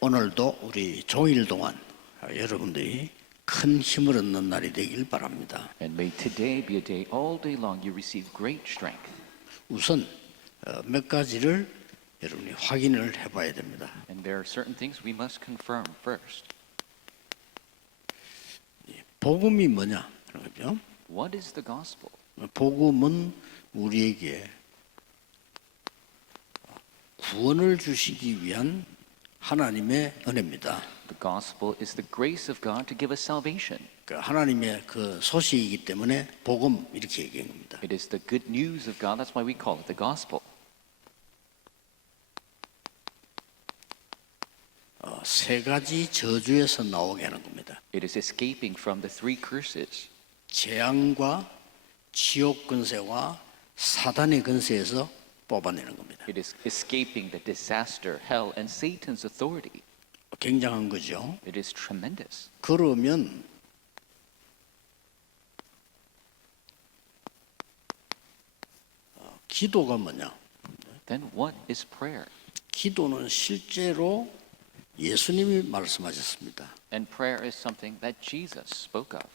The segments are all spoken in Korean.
오늘도 우리 종일 동안 여러분들이 큰 힘을 얻는 날이 되길 바랍니다. And may today be a day, all day long, you receive great strength. 우선 몇 가지를 여러분이 확인을 해봐야 됩니다. And there are certain things we must confirm first. 복음이 뭐냐? 그죠? What is the gospel? 복음은 우리에게 구원을 주시기 위한 하나님의 은혜입니다. The gospel is the grace of God to give us salvation. 하나님의 그 소식이기 때문에 복음 이렇게 얘기한 겁니다. It is the good news of God. That's why we call it the gospel. 세 가지 저주에서 나오게 하는 겁니다. It is escaping from the three curses. 재앙과 지옥 근세와 사단의 근세에서 뽑아내는 겁니다. It is escaping the disaster, hell, and Satan's authority. 굉장한 거죠. It is tremendous. 그러면 기도가 뭐냐? Then what is prayer? 기도는 실제로 예수님이 말씀하셨습니다. And prayer is something that Jesus spoke of.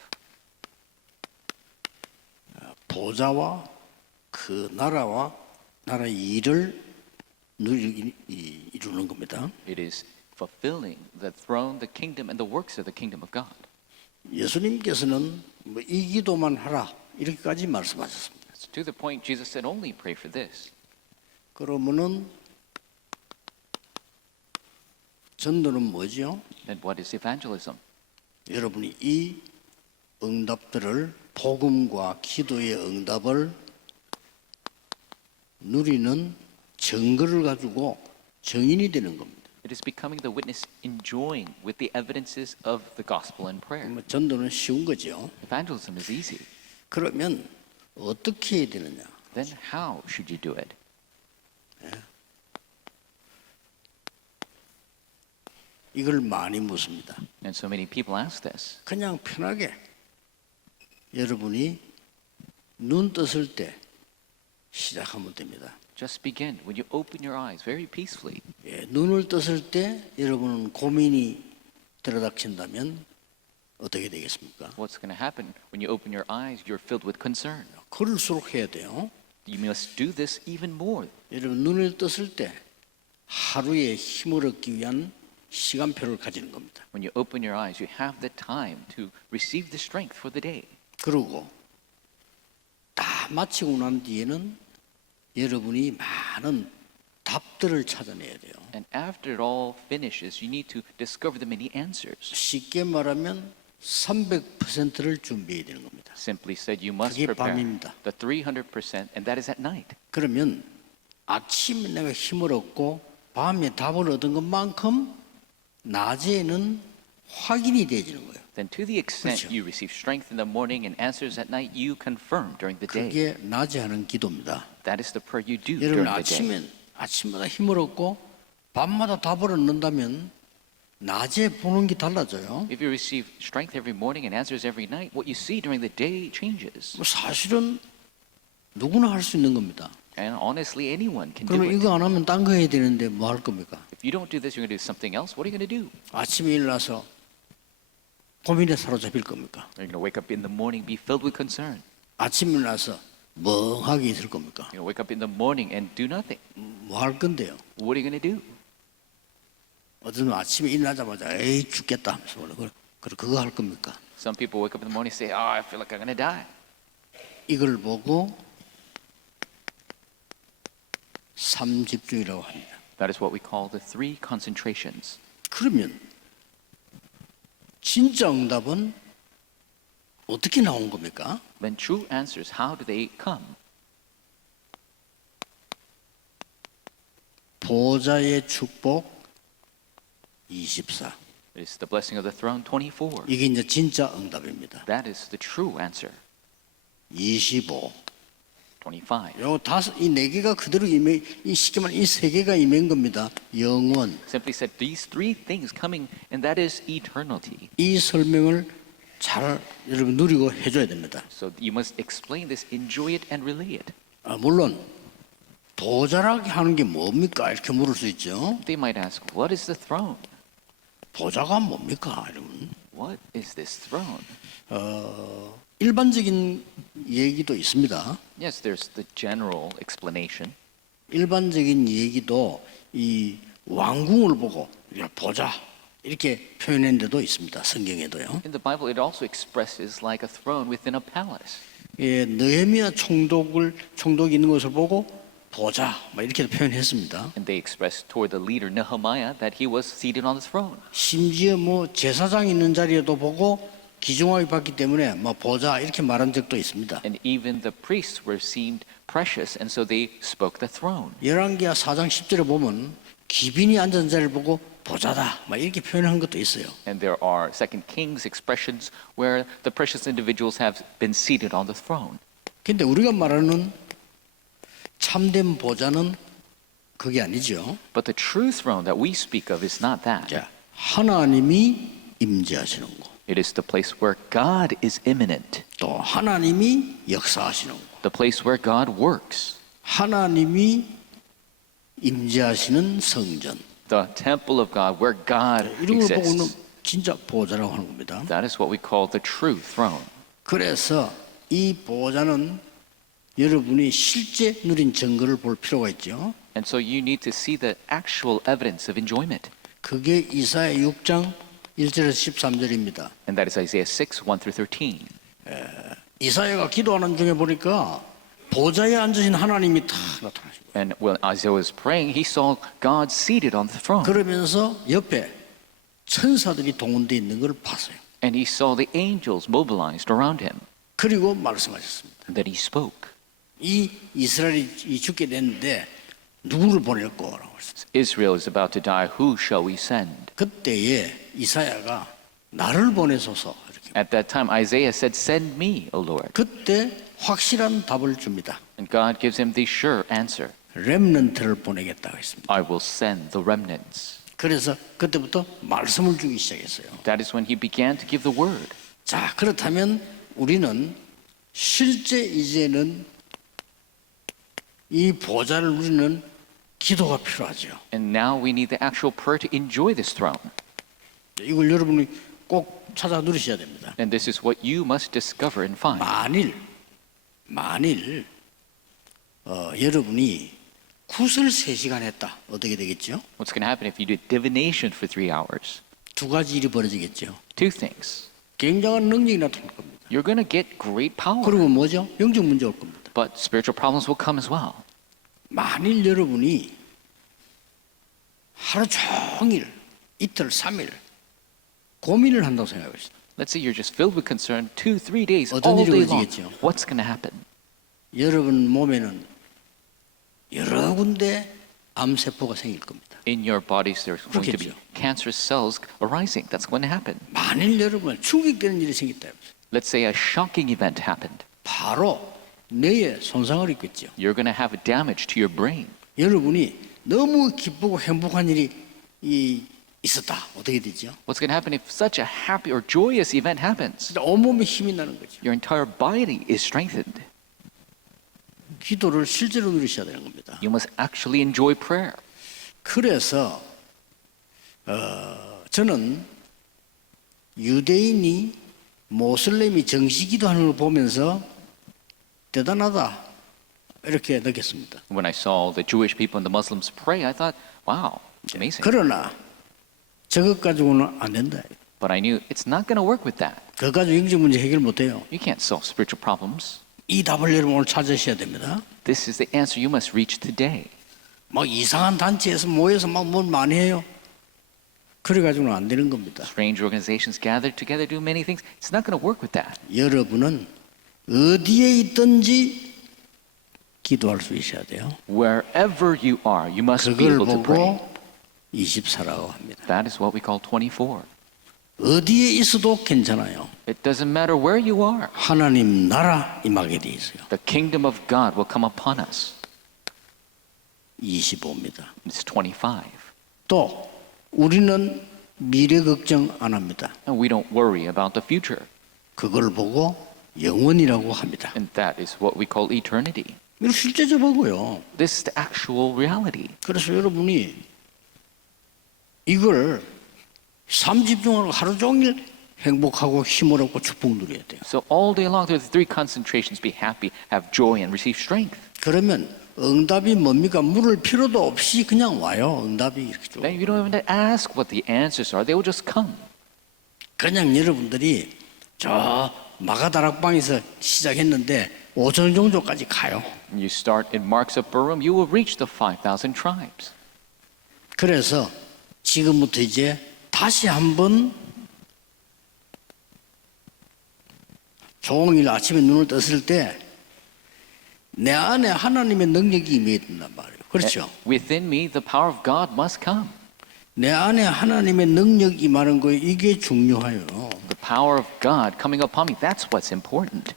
보좌와 그 나라의 일을 이루는 겁니다. It is fulfilling the throne, the kingdom, and the works of the kingdom of God. 예수님께서는 이 기도만 하라 이렇게까지 말씀하셨습니다. To the point Jesus said, only pray for this. 그러면은 전도는 뭐죠? Then what is evangelism? 여러분이 이 응답들을 복음과 기도의 응답을 누리는 증거를 가지고 증인이 되는 겁니다. It is becoming the witness, enjoying with the evidences of the gospel and prayer. 전도는 쉬운 거죠. Evangelism is easy. 그러면 어떻게 해야 되느냐? Then how should you do it? 이걸 많이 묻습니다. And so many people ask this. 그냥 편하게 여러분이 눈 떴을 때 시작하면 됩니다. Just begin. When you open your eyes very peacefully. 눈을 떴을 때 여러분은 고민이 들어닥친다면 어떻게 되겠습니까? What's going to happen when you open your eyes? You're filled with concern. 그럴수록 해야 돼요. You must do this even more. 여러분 눈을 떴을 때 하루에 힘을 얻기 위한 시간표를 가지는 겁니다. When you open your eyes, you have the time to receive the strength for the day. 그리고 다 마치고 난 뒤에는 여러분이 많은 답들을 찾아내야 돼요. And after it all finishes, you need to discover the many answers. 쉽게 말하면 300%를 준비해야 되는 겁니다. Simply said, you must 그게 prepare 밤입니다. the 300%, and that is at night. 그러면 아침에 내가 힘을 얻고 밤에 답을 얻은 것만큼 낮에는 확인이 되어지는 거예요. Then to the extent 그렇죠. you receive strength in the morning and answers at night, you confirm during the day. 그게 낮에 하는 기도입니다. That is the prayer you do 여러분 during the day. 아침마다 힘을 얻고 밤마다 답을 얻는다면 낮에 보는 게 달라져요. If you receive strength every morning and answers every night, what you see during the day changes. 사실은 누구나 할 수 있는 겁니다. And honestly, anyone can do 그러면 it. 이거 안 하면 딴 거 해야 되는데 뭐 할 겁니까? If you don't do this, you're going to do something else. What are you going to do? 아침에 일어나서 고민에 사로잡힐 겁니까? You're going to wake up in the morning, be filled with concern. 아침에 일어나서 멍하게 있을 겁니까? You're going to wake up in the morning and do nothing. 뭐 할 건데요? What are you going to do? 어떤 아침에 일어나자마자 에이 죽겠다 하면서 그거 할 겁니까? Some people wake up in the morning and say, oh, I feel like I'm going to die. 이걸 보고 삼집중이라고 합니다. That is what we call the three concentrations. 그러면 진짜 응답은 어떻게 나온 겁니까? Then true answers, how do they come? 보좌의 축복 24. It is the blessing of the throne, 24. 이게 이제 진짜 응답입니다. That is the true answer, 25. 25. 요 다섯 이 네 개가 그대로 임해 이 쉽게 말하면 이 세 개가 임한 겁니다. 영원. Simply said, these three things coming, and that is eternity. 이 설명을 잘 여러분 누리고 해줘야 됩니다. So you must explain this, enjoy it, and relay it. 물론 보좌라게 하는 게 뭡니까? 이렇게 물을 수 있죠. They might ask, what is the throne? 보좌가 뭡니까? 이러면 What is this throne? 일반적인 얘기도 있습니다. Yes, there's the general explanation. 일반적인 얘기도 이 왕궁을 보고 야, 보좌 이렇게 표현한 데도 있습니다. 성경에도요. In the Bible, it also expresses like a throne within a palace. 예, 느헤미야 총독이 있는 것을 보고 보좌 막 이렇게 표현했습니다. And they expressed toward the leader Nehemiah that he was seated on the throne. 심지어 뭐 제사장 있는 자리에도 보고 귀중하게 봤기 때문에 뭐 보좌 이렇게 말한 적도 있습니다. And even the priests were seemed precious, and so they spoke the throne. 열왕기하 4장 10절에 보면 기빈이 앉은 자리를 보고 보좌다 막 이렇게 표현한 것도 있어요. And there are Second Kings expressions where the precious individuals have been seated on the throne. 근데 우리가 말하는 참된 보좌는 그게 아니죠. But the true throne that we speak of is not that. 자, 하나님이 임재하시는 곳, It is the place where God is immanent, 또 하나님이 역사하시는 곳, the place where God works, 하나님이 임재하시는 성전. the temple of God where God 이런 걸 보고는 exists. 진짜 보좌라고 하는 겁니다. That is what we call the true throne. 그래서 이 보좌는 여러분이 실제 누린 증거를 볼 필요가 있죠. And so you need to see the actual evidence of enjoyment. 그게 이사야 6장 1절에서 13절입니다. And that is Isaiah 6, 1 through 13. 이사야가 기도하는 중에 보니까 보좌에 앉으신 하나님이 다 나타나시고 And when Isaiah was praying, he saw God seated on the throne. 그러면서 옆에 천사들이 동원되어 있는 걸 봤어요. And he saw the angels mobilized around him. 그리고 말씀하셨습니다. And that he spoke. 이 이스라엘이 죽게 됐는데 누구를 보낼 거라고 했어요. Israel is about to die. Who shall we send? 그때에 이사야가 나를 보내소서 이렇게. At that time, Isaiah said, Send me, O Lord. 그때 확실한 답을 줍니다. And God gives him the sure answer. 렘넌트를 보내겠다고 했습니다. I will send the remnants. 그래서 그때부터 말씀을 주기 시작했어요. That is when he began to give the word. 자, 그렇다면 우리는 실제 이제는 이 보좌를 누리는 기도가 필요하죠. And now we need the actual prayer to enjoy this throne. 이걸 여러분이 꼭 찾아 누리셔야 됩니다. And this is what you must discover and find. 만일 여러분이 구슬 3시간 했다. 어떻게 되겠죠? What's going to happen if you do divination for 3 hours? 두 가지 일이 벌어지겠죠. Two things. 굉장한 능력이 나타날 겁니다. You're going to get great power, 그리고 뭐죠? 영적 문제 올 겁니다. but spiritual problems will come as well. 만일 여러분이 하루 종일, 이틀, 3일 고민을 한다고 생각해보시다. Let's say you're just filled with concern 2-3 days 어떤 all 일이 day long. 벌어지겠죠? What's going to happen? 여러분 몸에는 여러 군데 암세포가 생길 겁니다. In your bodies, there's going to be 그렇겠죠. cancerous cells arising. That's going to happen. 만일 여러분 충격되는 일이 생겼다. Let's say a shocking event happened. 바로 뇌에 손상을 입겠죠. You're going to have damage to your brain. 여러분이 너무 기쁘고 행복한 일이 있었다. 어떻게 되죠? What's going to happen if such a happy or joyous event happens? 온몸에 힘이 나는 거죠. Your entire body is strengthened. 기도를 실제로 누리셔야 되는 겁니다. You must actually enjoy prayer. 그래서 저는 유대인이 모슬렘이 정시기도하는 걸 보면서 대단하다 이렇게 느꼈습니다. When I saw the Jewish people and the Muslims pray, I thought, wow, it's amazing. 그러나 저것 가지고는 안 된다. But I knew it's not going to work with that. 그거 가지고 영적 문제 해결 못해요. You can't solve spiritual problems. 이 답을 여러분 오늘 찾으셔야 됩니다. This is the answer you must reach today. 막 이상한 단체에서 모여서 막 뭘 많이 해요. 그래가지고는 안 되는 겁니다. Strange organizations gathered together do many things. It's not going to work with that. 여러분은 어디에 있든지 기도할 수 있어야 돼요. Wherever you are, you must be 그걸 able to pray. 보고 24라고 합니다. That is what we call 24. 어디에 있어도 괜찮아요. It doesn't matter where you are. 하나님 나라 임하게 돼 있어요. The kingdom of God will come upon us. 25입니다. It's 25. 또 우리는 미래 걱정 안 합니다. And we don't worry about the future. 그걸 보고 영원이라고 합니다. And that is what we call eternity. 이거 실제적이고요. This is the actual reality. 그래서 여러분이 이걸 삶 집중하고 하루 종일 행복하고 힘을 얻고 축복 누려야 돼요. So all day long, through the three concentrations, be happy, have joy, and receive strength. 그러면 응답이 뭡니까? 물을 필요도 없이 그냥 와요. 응답이 이렇게 쭉. Then you don't even have to ask what the answers are; they will just come. 그냥 여러분들이 저 마가다락방에서 시작했는데 5천 종족까지 가요. You start in Mark's upper room, you will reach the 5,000 tribes. 그래서 지금부터 이제 다시 한번 종일 아침에 눈을 떴을 때 내 안에 하나님의 능력이 임해야 된단 말이에요. 그렇죠? Within me, the power of God must come. 내 안에 하나님의 능력이 임하는 거예요. 이게 중요해요. The power of God coming upon me, that's what's important.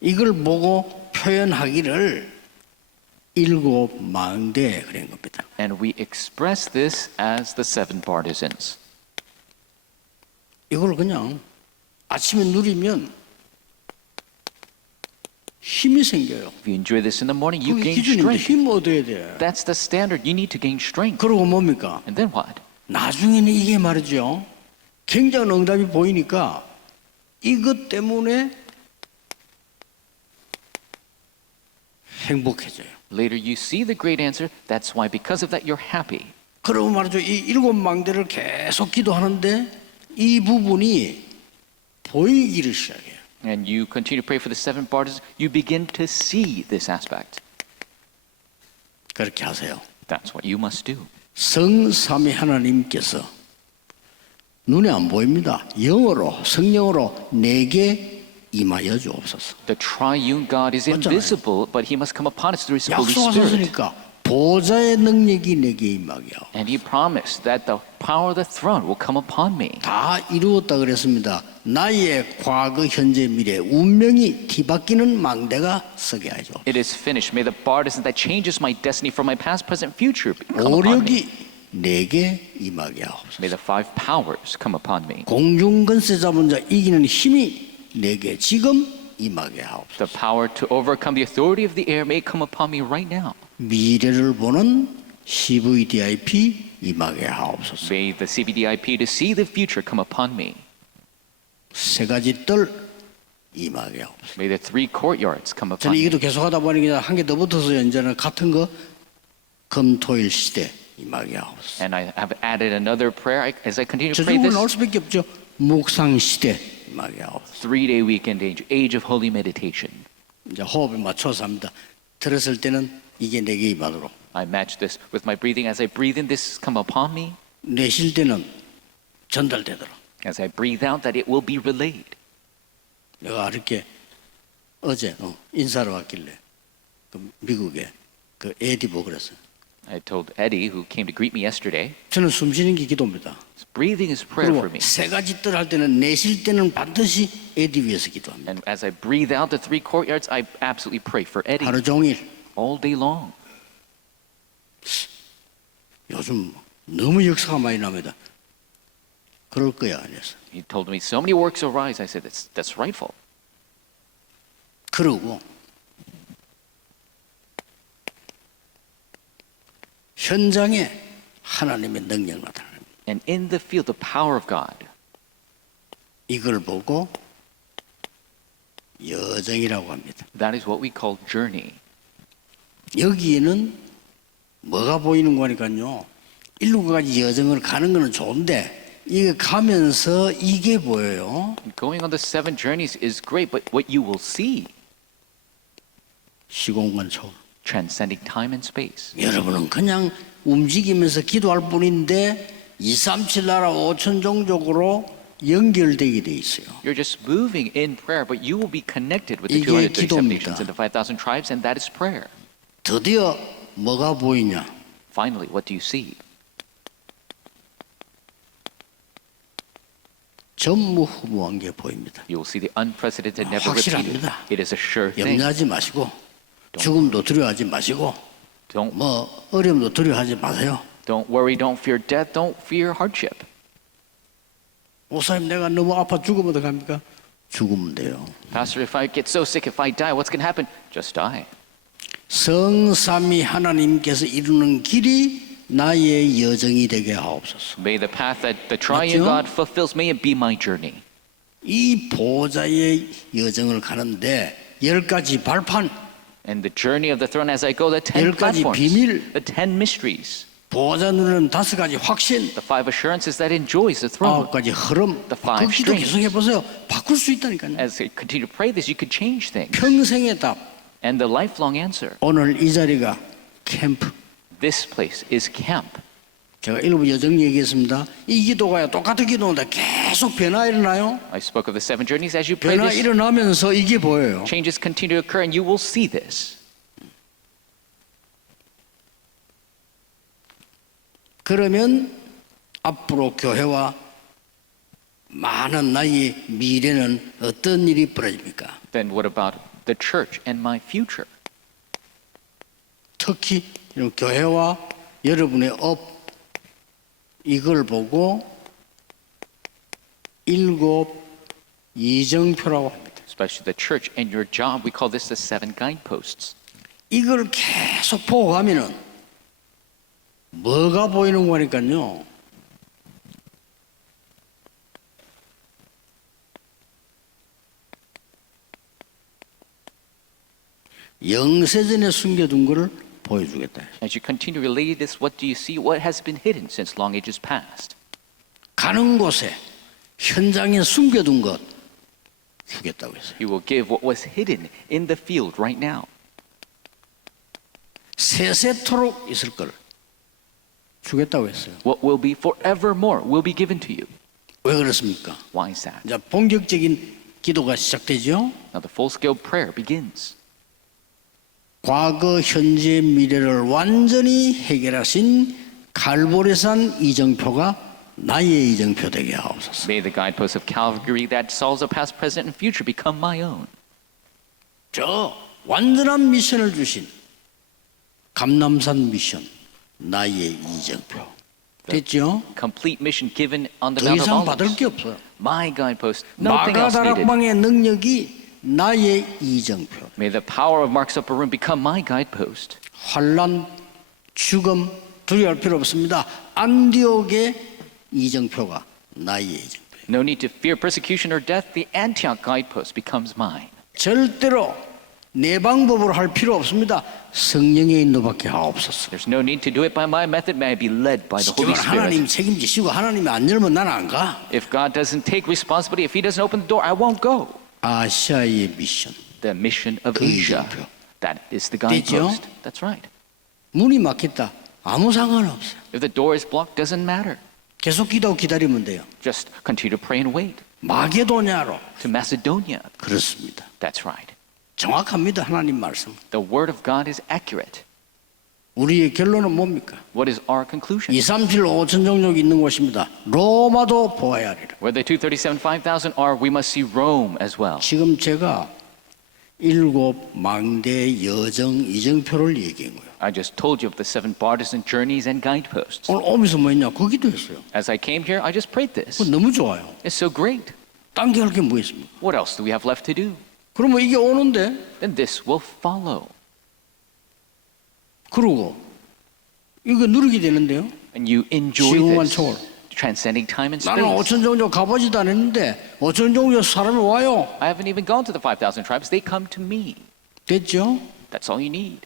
이걸 보고 표현하기를 일곱 망대 그런 겁니다. And we express this as the seven partisans. 이걸 그냥 아침에 누리면 힘이 생겨요. If you enjoy this in the morning, you 그게 gain 기준인데 strength. 힘 얻어야 돼. That's the standard. You need to gain strength. 그리고 뭡니까? And then what? 나중에는 이게 말이죠. 굉장한 응답이 보이니까 이것 때문에 행복해져요. Later you see the great answer. That's why, because of that, you're happy. 그러고 말이죠. 이 일곱 망대를 계속 기도하는데 이 부분이 보이기를 시작해요. And you continue to pray for the seven partisans, you begin to see this aspect. 그렇게 하세요. That's what you must do. 성삼위 하나님께서 눈에 안 보입니다. 영으로 성령으로 내게 임하여 주옵소서. The triune God is 맞잖아요. invisible, but he must come upon us through his Holy Spirit. 약속하셨으니까 보좌의 능력이 내게 임하게 하옵소서. And he promised that the power of the throne will come upon me. 다 이루었다 그랬습니다. 나의 과거, 현재, 미래 운명이 뒤바뀌는 망대가 서게 하죠. It is finished. May the partisan that changes my destiny from my past, present, future come upon me. 오력이 내게 임하게 하옵소서. May the five powers come upon me. 공중건세 잡은 자 이기는 힘이 내게 지금 임하게 하옵소서. The power to overcome the authority of the air may come upon me right now. 미래를 보는 CVDIP 임하게 하옵소서. May the CVDIP to see the future come upon me. 세 가지 뜰 임하게 하옵소서. May the three courtyards come upon 저는 me. 이것도 계속하다 보니까 한 개 더 붙어서 이제는 같은 거 금토일 시대 임하게 하옵소서. And I have added another prayer as I continue to pray 저쪽으로 this 나올 수밖에 없죠. 묵상 시대 임하게 하옵소서. 3-day weekend age of holy meditation. 이제 호흡에 맞춰서 합니다. 들었을 때는 이게 내게 임하도록. I match this with my breathing. As I breathe in, this come upon me. 내쉴 때는 전달되도록. As I breathe out, that it will be relayed. 내가 이렇게 어제 인사를 왔길래 그 미국에 그 에디보 그랬어요. I told Eddie, who came to greet me yesterday, 저는 숨 쉬는 게 기도입니다. breathing is prayer for 그리고 me. 세 가지 뜰 할 때는 내쉴 때는 반드시 에디 위해서 기도합니다. And as I breathe out the three courtyards, I absolutely pray for Eddie 하루 종일. all day long. 요즘 너무 역사가 많이 납니다. 그럴 거야 아니었어. He told me, so many works arise. I said, that's rightful. 그러고 현장에 하나님의 능력 나타납니다. And in the field, the power of God. 이걸 보고 여정이라고 합니다. That is what we call journey. 여기에는 뭐가 보이는 거니까요. 일곱 가지 여정을 가는 거는 좋은데 이게 가면서 이게 보여요. Going on the seven journeys is great, but what you will see, 시공간 초월. transcending time and space. 여러분은 그냥 움직이면서 기도할 뿐인데 237 나라 5천 종족으로 연결되게 돼 있어요. You're just moving in prayer, but you will be connected with the 이게 237 기도입니다. nations and the 5,000 tribes, and that is prayer. 드디어 뭐가 보이냐? Finally, what do you see? 전무후무한 게 보입니다. You will see the unprecedented, never repeated. 확실합니다. It is a sure thing. 염려하지 마시고 죽음도 두려워하지 마시고 Don't 어려움도 두려워하지 마세요. worry, don't fear death, don't fear hardship. 목사님 내가 너무 아파 죽으면 어떡합니까? 죽으면 돼요. Pastor, if I get so sick, if I die, what's going to happen? Just die. 성삼위 하나님께서 이루는 길이 나의 여정이 되게 하옵소서. May the path that the triune 맞죠? God fulfills, may it be my journey. 이 보좌의 여정을 가는데 10가지 발판, And the journey of the throne as I go, the 10 열 가지 platforms, 비밀. the 10 mysteries, 보좌 누리는 5가지 확신, the 5 assurances that enjoys the throne. 9가지 흐름. The five 그 기도 streams. 계속 해보세요. 바꿀 수 있다니까요. As I continue to pray this, you could change things. 평생의 답. And the lifelong answer, 오늘 이 자리가 캠프. this place is camp. 제가 일부 여정 얘기했습니다. 이 기도가 똑같은 기도인데 계속 변화 일어나요. I spoke of the 7 journeys. As you pray 변화 this, 일어나면서 이게 보여요. changes continue to occur and you will see this. 그러면 앞으로 교회와 많은 나의 미래는 어떤 일이 벌어집니까? Then what about the church and my future? 특히 이런 교회와 여러분의 업 이걸 보고 7 이정표라고 합니다. Especially the church and your job, we call this the 7 guideposts. 이걸 계속 보고 가면은 뭐가 보이는 거니까요. 영세전에 숨겨둔 거를 보여주겠다. As you continue to relate this, what do you see? What has been hidden since long ages past? 가는 곳에 현장에 숨겨둔 것 주겠다고 했어요. You will give what was hidden in the field right now. 세세토록 있을 걸 주겠다고 했어요. What will be forevermore will be given to you. 왜 그렇습니까? Why is that? 이제 본격적인 기도가 시작되죠. Now the full-scale prayer begins. 과거, 현재, 미래를 완전히 해결하신 갈보리산 이정표가 나의 이정표 되게 하옵소서. May the guideposts of Calvary that solves the past, present, and future become my own. 저 완전한 미션을 주신 감남산 미션 나의 이정표 됐죠? Complete mission given on the 더 Mount of 이상 받을 Olives. 게 없어요. My guidepost, nothing else needed. 마가다락방의 능력이 나의 이정표. May the power of Mark's upper room become my guidepost. 환란, 죽음 두려워할 필요 없습니다. 안디옥의 이정표가 나의 이정표. No need to fear persecution or death. The Antioch guidepost becomes mine. 절대로 내 방법으로 할 필요 없습니다. 성령의 인도밖에 하옵소서. There's no need to do it by my method. May I be led by the Holy 이건 하나님 Spirit. 책임지시고 하나님이 안 열면 나는 안 가. If God doesn't take responsibility, if He doesn't open the door, I won't go. 아시아의 미션. The mission of 그 Asia. 이정표. That is the 됐죠? guidepost. That's right. 문이 막혔다. 아무 상관없어요. If the door is blocked, doesn't matter. 계속 기도하고 기다리면 돼요. Just continue to pray and wait. 마게도냐로. To Macedonia. 그렇습니다. That's right. 정확합니다. 하나님 말씀. The word of God is accurate. 우리의 결론은 뭡니까? What is our conclusion? 237 5천 종족이 있는 곳입니다. 로마도 보아야 하리라. Where the 237, 5,000 are, we must see Rome as well. 지금 제가 7 망대 여정 이정표를 얘기한 거예요. I just told you of the 7 partisan journeys and guideposts. 오늘 오면서 뭐 했냐? 그 기도했어요. As I came here, I just prayed this. 그거 너무 좋아요. It's so great. 딴 게 할 게 뭐 있습니까? What else do we have left to do? 그러면 이게 오는데 Then this will follow. 그러고 이거 누리게 되는데요. And you enjoy 시공간 this. 초월. Transcending time and 나는 space. 5천 종족 가보지도 않았는데 5천 종족 사람이 와요. I haven't even gone to the 5,000 tribes. They come to me. 됐죠? That's all you need.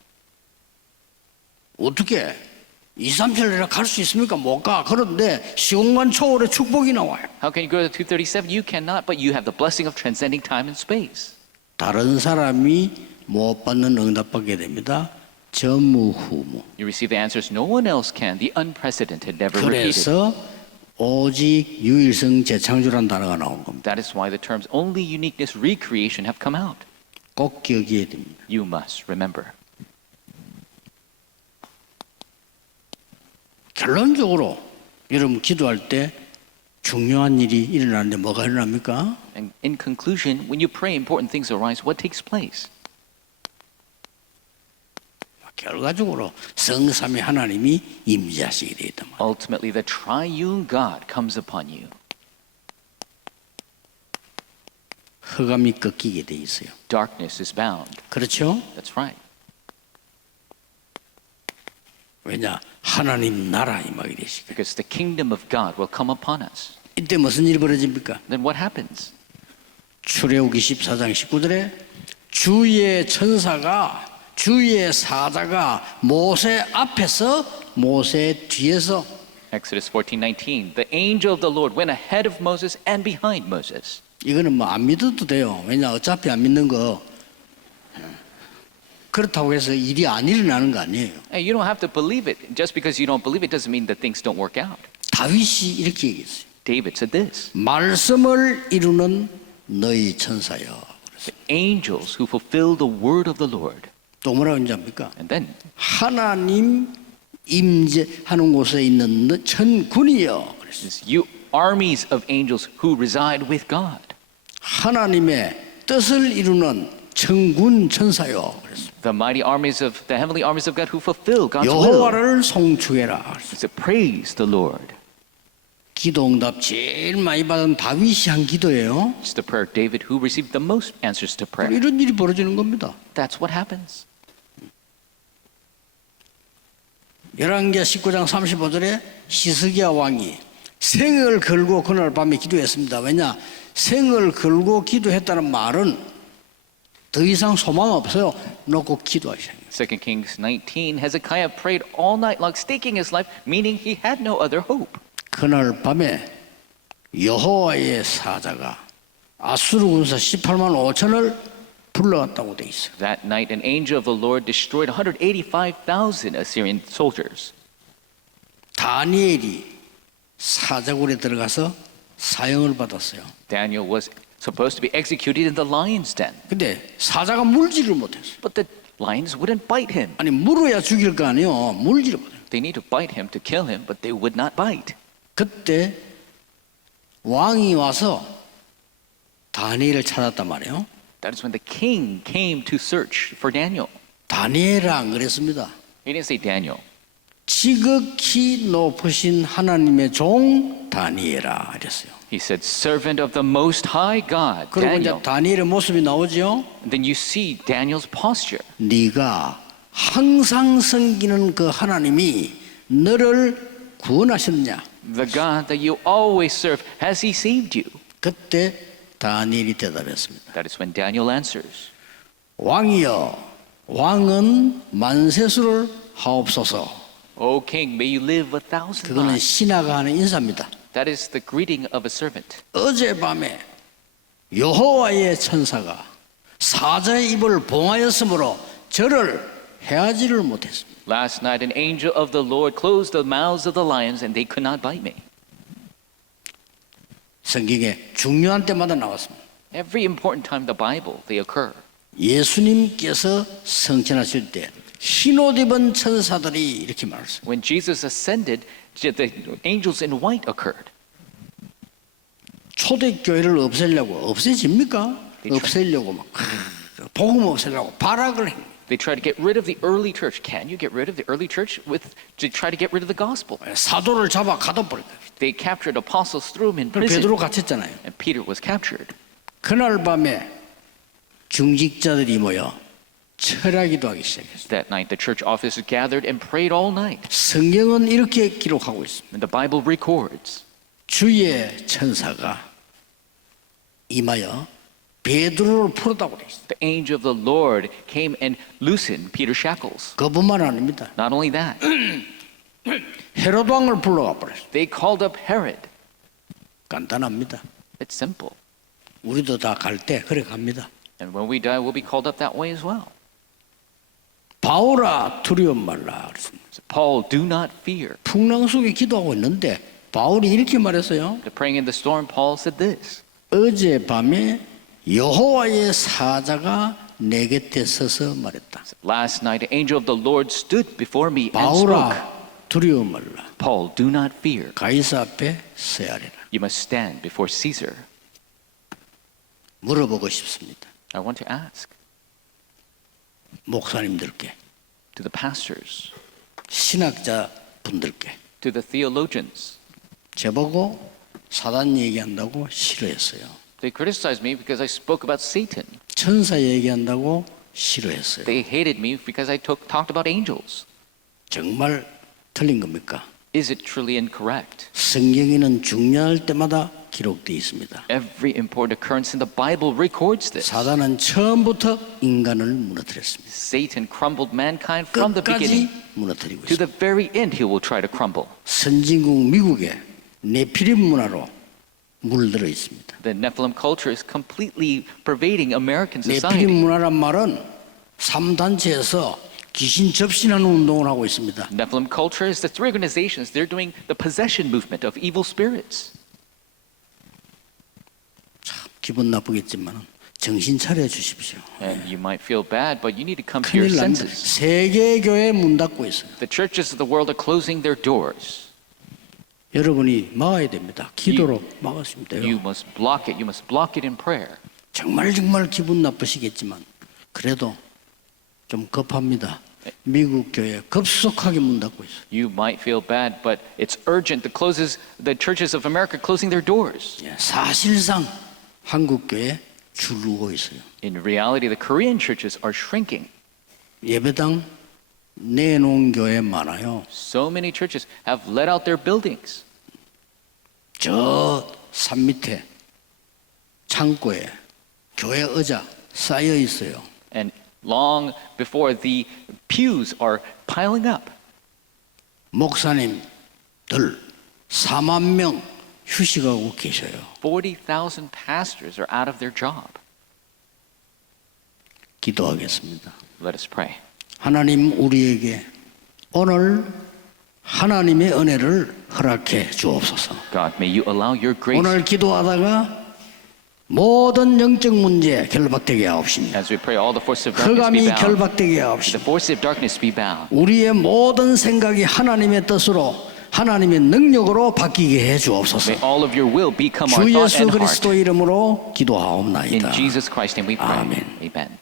어떻게 237이라 갈 수 있습니까? 못 가. 그런데 시공간 초월의 축복이 나와요. How can you go to the 237? You cannot, but you have the blessing of transcending time and space. 다른 사람이 못 받는 응답받게 됩니다. 전무후무. You receive the answers no one else can, the unprecedented, never repeated. 그래서 오직 유일성 재창조란 단어가 나온 겁니다. That is why the terms only uniqueness, recreation have come out. 꼭 기억해야 됩니다. You must remember. 결론적으로 여러분 기도할 때 중요한 일이 일어나는데 뭐가 일어납니까? And in conclusion, when you pray, important things arise. What takes place? 결과적으로 성삼위 하나님이 임재하시게 되었단 말이에요. Ultimately, the triune God comes upon you. 흑암이 꺾이게 돼 있어요. Darkness is bound. 그렇죠? That's right. 왜냐? 하나님 나라 임하게 되시고. Because the kingdom of God will come upon us. 이때 무슨 일이 벌어집니까? Then what happens? 출애굽기 14장 19절에 주의 천사가 주의 사자가 모세 앞에서 모세 뒤에서 Exodus 14:19. The angel of the Lord went ahead of Moses and behind Moses. 이거는 뭐 안 믿어도 돼요. 왜냐 어차피 안 믿는 거 그렇다고 해서 일이 안 일어나는 거 아니에요. Hey, you don't have to believe it. Just because you don't believe it doesn't mean that things don't work out. 다윗이 이렇게 얘기했어요. David said this. 말씀을 이루는 너희 천사여. The angels who fulfill the word of the Lord. 또 뭐라고 하는지 압니까? And then 하나님 임재하는 곳에 있는 너 천군이여. 그랬어요. this, you armies of angels who reside with God. 하나님의 뜻을 이루는 천군 천사여. 그랬어요. The mighty armies of the heavenly armies of God who fulfill God's will. 여호와를 송축해라. 그랬어요. So praise the Lord. 기도 응답 제일 많이 받은 다윗이 한 기도예요. It's the prayer of David who received the most answers to prayer. 이런 일이 벌어지는 겁니다. That's what happens. 열왕기하 19장 35절에 히스기야 왕이 생을 걸고 그날 밤에 기도했습니다. 왜냐? 생을 걸고 기도했다는 말은 더 이상 소망 없어요. 놓고 기도하셔요. 2 Kings 19, Hezekiah prayed all night long, staking his life, meaning he had no other hope. 그날 밤에 여호와의 사자가 아수르 군사 18만 5천을 불러왔다고 돼 있어요. That night, an angel of the Lord destroyed 185,000 Assyrian soldiers. 다니엘이 사자굴에 들어가서 사형을 받았어요. Daniel was supposed to be executed in the lion's den, 근데 사자가 물지를 못했어요. but the lions wouldn't bite him. 아니 물어야 죽일 거 아니에요. 물지를 못해요. They need to bite him to kill him, but they would not bite. 그때 왕이 와서 다니엘을 찾았단 말이에요. That is when the king came to search for Daniel. 다니엘아 안 그랬습니다. He didn't say Daniel. 지극히 높으신 하나님의 종 다니엘아 이랬어요. He said, servant of the most high God, 그리고 이제 Daniel. 다니엘의 모습이 나오죠. And then you see Daniel's posture. 네가 항상 섬기는 그 하나님이 너를 구원하셨냐? The God that you always serve, has he saved you? 그때 다니엘이 대답했습니다. That is when Daniel answers. 왕이여, 왕은 만세수를 하옵소서. O king, may you live 1,000 그거는 lives. 신하가 하는 인사입니다. That is the greeting of a servant. 어젯밤에 여호와의 천사가 사자의 입을 봉하였으므로 저를 해하지를 못했습니다. Last night, an angel of the Lord closed the mouths of the lions, and they could not bite me. 성경에 중요한 때마다 나왔습니다. Every important time in the Bible, they occur. 예수님께서 성천하실 때 흰옷 입은 천사들이 이렇게 말했어요. When Jesus ascended, the angels in white occurred. 초대교회를 없애려고 없애집니까? 없애려고 막 복음 없애려고 발악을 해. They try to get rid of the early church. Can you get rid of the early church to try to get rid of the gospel? 사도를 잡아 가둬버린 거예요. They captured apostles, threw them in 그럼 prison, 베드로 갇혔잖아요. and Peter was captured. 그날 밤에 중직자들이 모여 철야기도 하기 시작했어요. That night, the church officers gathered and prayed all night. 성경은 이렇게 기록하고 있습니다. And the Bible records 주의 천사가 임하여 베드로를 풀었다고 돼 있어요. the angel of the Lord came and loosened Peter's shackles. 그뿐만 아닙니다. Not only that, 헤롯 왕을 불러와 버렸어요. they called up Herod. 간단합니다. It's simple. 우리도 다 갈 때 그래 갑니다. And when we die, we'll be called up that way as well. 바울아 두려움 말라 그랬습니다. So Paul, do not fear. 풍랑 속에 기도하고 있는데 바울이 이렇게 말했어요. Praying in the storm, Paul said this. 어젯밤에 여호와의 사자가 내 곁에 서서 말했다. Last night, an angel of the Lord stood before me and spoke. 바울아 두려움 말라. Paul, do not fear. 가이사 앞에 서야 하리라. You must stand before Caesar. 물어보고 싶습니다. I want to ask 목사님들께, to the pastors, 신학자 분들께 to the theologians. 저보고 사단 얘기한다고 싫어했어요. They criticized me because I spoke about Satan. 천사 얘기한다고 싫어했어요. They hated me because I talked about angels. 정말 틀린 겁니까? Is it truly incorrect? 성경에는 중요할 때마다 기록되어 있습니다. Every important occurrence in the Bible records this. 사단은 처음부터 인간을 무너뜨렸습니다. Satan crumbled mankind from the 끝까지 beginning. 무너뜨리고 To 있습니다. the very end, he will try to crumble. 선진국 미국에 네피림 문화로 물들어 있습니다. The Nephilim culture is completely pervading American 네피림 society. 문화란 말은 3단체에서 귀신 접신하는 운동을 하고 있습니다. Nephilim culture is the three organizations. They're doing the possession movement of evil spirits. 참 기분 나쁘겠지만 정신 차려 주십시오. And you might feel bad, but you need to come to your 큰일 납니다. senses. 세계 교회 문 닫고 있어요. The churches of the world are closing their doors. 여러분이 막아야 됩니다. 기도로 막았으면 돼요. You must block it. You must block it in prayer. 정말 기분 나쁘시겠지만 그래도 좀 급합니다. 미국 교회 급속하게 문 닫고 있어요. You might feel bad, but it's urgent. The churches of America are closing their doors. 예, 사실상 한국 교회 줄고 있어요. In reality, the Korean churches are shrinking. 예배당 내놓은 교회 많아요. So many churches have let out their buildings. 저 산 밑에 창고에 교회 의자 쌓여 있어요. And long before, the pews are piling up. 목사님들 4만 명 휴식하고 계셔요. 40,000 pastors are out of their job. 기도하겠습니다. Let us pray. 하나님 우리에게 오늘 하나님의 은혜를 허락해 주옵소서. God, may you allow your grace 오늘 기도하다가 모든 영적 문제 결박되게 하옵시며 as we pray all the forces of darkness be 흑암이 bound. 결박되게 The 하옵시며 forces of darkness be bound. 우리의 모든 생각이 하나님의 뜻으로 하나님의 능력으로 바뀌게 해 주옵소서. May all of your will become our 주 thought 예수 and heart. 그리스도 이름으로 In 기도하옵나이다. Jesus Christ's name we pray. Amen. Amen.